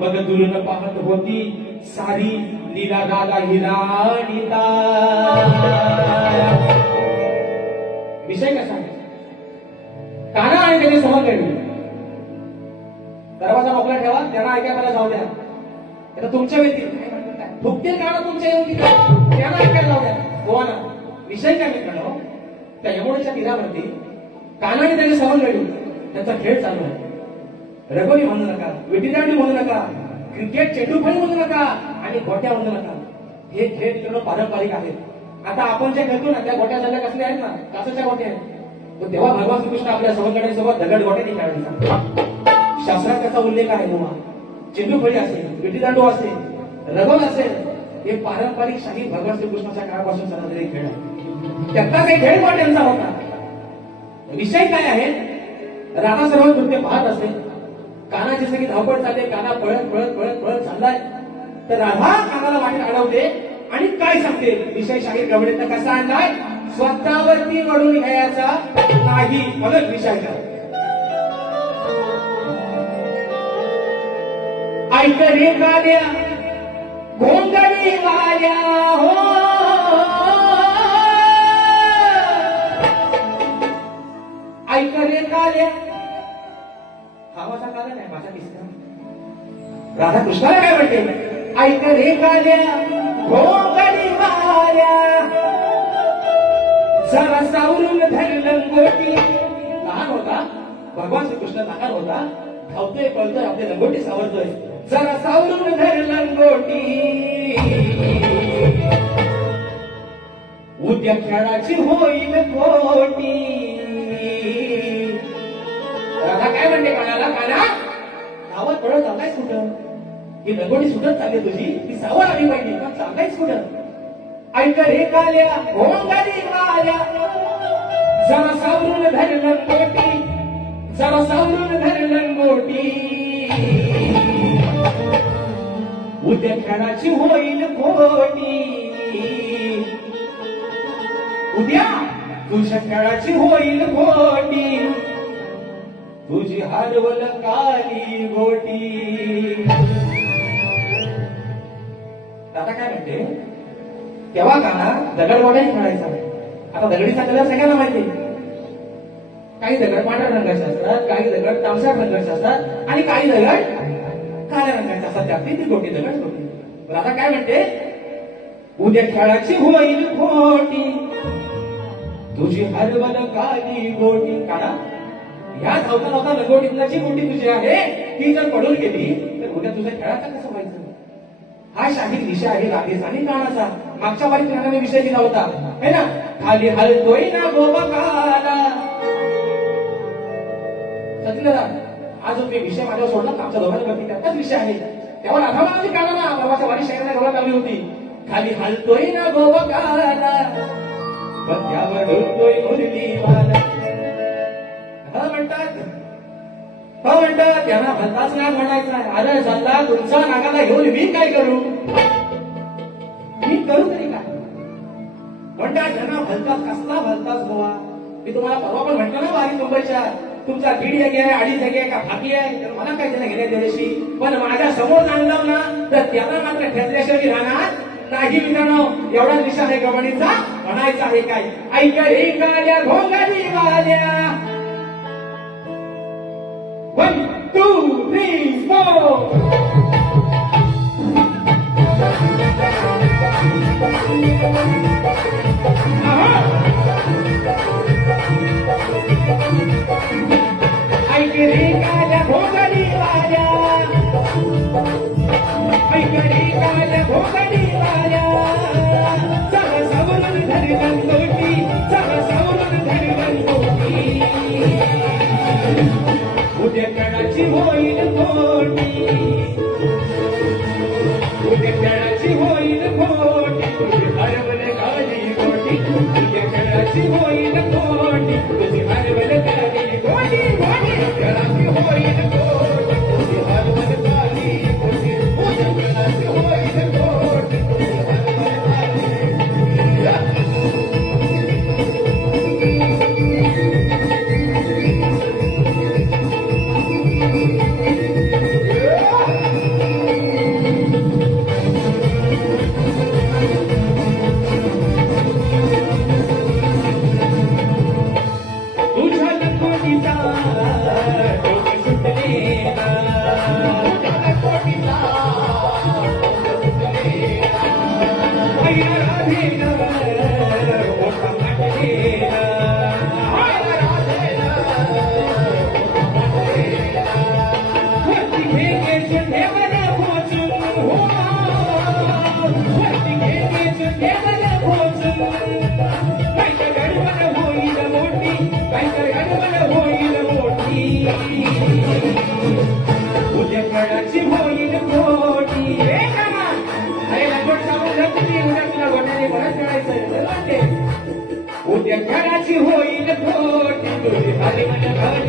मग दुरून पाहत होती सारी लीला राधा हिराणीता. विषय कसा आहे? काना आणि त्याची समज घडली. दरवाजा मोकळा ठेवा, त्यांना ऐकायला जाऊ द्या. आता तुमच्या व्यतिरिक्त फुकतील काना तुमच्या येऊन तिथे त्यांना ऐकायला जाऊ द्या. हो ना. विषय काय मित्रांनो, त्या यमुनेच्या तीरावरती काना आणि त्याची समज घडली. त्यांचा खेळ चालू आहे. रगोली म्हणू नका, विटीदांडी म्हणू नका, क्रिकेट चेंडूफळी म्हणू नका आणि गोट्या म्हणू नका. हे खेळ मित्रांनो पारंपरिक आहेत. आता आपण जे खेळतो ना त्या गोट्या सध्या कसल्या आहेत ना, काचेच्या गोट्या आहेत. तेव्हा भगवान श्रीकृष्ण आपल्या सवंगड्यांसोबत दगड गोट्याने खेळायचा. शास्त्रात त्याचा उल्लेख आहे. तेव्हा चेंडूफळी असेल, विटीदांडू असेल, रगोल असेल, हे पारंपरिक शाही भगवान श्रीकृष्णाच्या काळापासून चालणारे खेळ आहे. त्यातला काही खेळ पण त्यांचा होता. विषय काय आहे? राधा सर्व नृत्य पाहत असते. काना जसं की धावपळ चालते, काना पळत पळत पळत पळत चाललाय. तर राधा कानाला वाटेत अडवते आणि काय सांगते? विषय शाहीर गवडीतनं कसा आणलाय? स्वतःवरती वडून घ्यायचा नाही. अलग विषय काय? ऐक रे काल्या गोंधळी वाल्या हो, ऐक रे काल्या. हा माझा काला नाही, माझा किस्सा. राधा कृष्णाला काय म्हणते? ऐक रे काल्या गोंधळी वाल्या, जरा सावरून धर लंगोटी. लहान होता भगवान श्रीकृष्ण, लहान होता, धावतोय पळतोय, आपले लंगोटी सावरतोय. जरा सावरून धर लंगोटी, उद्या खेळाची होईल कोटी. राधा काय म्हणते कानाला? काना धावत पळत चाललायच कुठं? ही लंगोटी सुटत चालली तुझी, ती सावड आली पाहिजे का? चाललायच कुठं? ऐक रे काल्या गोंधळी वाल्या, जरा सावरून धर लंगोटी, जरा सावरून धर लंगोटी, उद्या खेळाची होईल कोटी. उद्या तुझ्या खेळाची होईल कोटी, तुझी हरवल काली गोटी. दादा काय म्हणते? तेव्हा काना दगड गोट्याने खेळायचा. आता दगडीचा कलर सगळ्यांना माहिती. काही दगड पांढऱ्या रंगाचे असतात, काही दगड तांबड्या रंगाचे असतात आणि काही दगड काळ्या रंगाचे असतात. त्यातली ती गोटी दगड गोटी. राधा काय म्हणते? उद्या खेळाची होईल गोटी, तुझी हरवल काली गोटी. काना ह्या धावता धावता लगोटीतला जी गोटी तुझी आहे ती जर पडून गेली तर उद्या तुझ्या खेळाचा कसं व्हायचं? हा शाहीर विषय आहे राधेचा आणि कानाचा. मागच्या वारीत कानाने विषय दिला होता है ना. खाली हलतोय ना गोपकाला. आज मी विषय माझ्यावर सोडला, आमच्या दोघांवरती त्याचाच विषय आहे. तेव्हा राधा म्हणाली कानाला, बाबाच्या वारी शाहीराने गवळत लावली होती. खाली हलतोय ना गोपकाला, पण त्यावर ढोलतोय मुरली वाला. म्हणतात त्यांना भलताच नाग म्हणायचा. अरे सल्ला तुमच्या नागाला घेऊन मी काय करू? मी करू तरी काय? म्हणतात त्यांना भलताच. कसला भलताच गोवा? मी तुम्हाला परवा पण म्हटलं ना वारी मुंबईच्या, तुमचा दीड यज्ञ आहे, अडीच यज्ञ आहे का फाकी आहे, तर मला काय त्याला घेण्या त्याच्याशी. पण माझ्या समोर आणलं ना तर त्याला मात्र ठेचल्याशिवाय राहणार नाही मित्रांनो. एवढा विषय आहे गवणीचा, म्हणायचा आहे काय? ऐक रे काल्या घोंगडी वाल्या. 1, 2, 3, 4. ऐक रे काल्या घोंगडी वाल्या, ऐक रे काल्या घोंगडी वाल्या, जरा सावरून धर लंगोटी, जरा सावरून धर लंगोटी, उद्या खेळाची होईल कोटी, उद्या खेळाची होईल कोटी, तुझी हरवल काली गोटी, उद्या खेळाची होईल कोटी, तुझी हरवल काली गोटी, गोटी खेळाची होईल कोटी, तुझी हरवल काली गोटी, उद्या खेळाची होईल कोटी. घे घे चुंडेवर पोचून हो वरती घे घे चुंडेवर पोचून काहीतर गडबड होईल मोठी काहीतर गडबड होईल मोठी उद्या कडाची होईल मोठी हे कामा अरे लगोट सांगून लपती उद्या तुला गोट्याने परत करायचं वाटते उद्या कडाची होईल मोठी तुझी हरी मन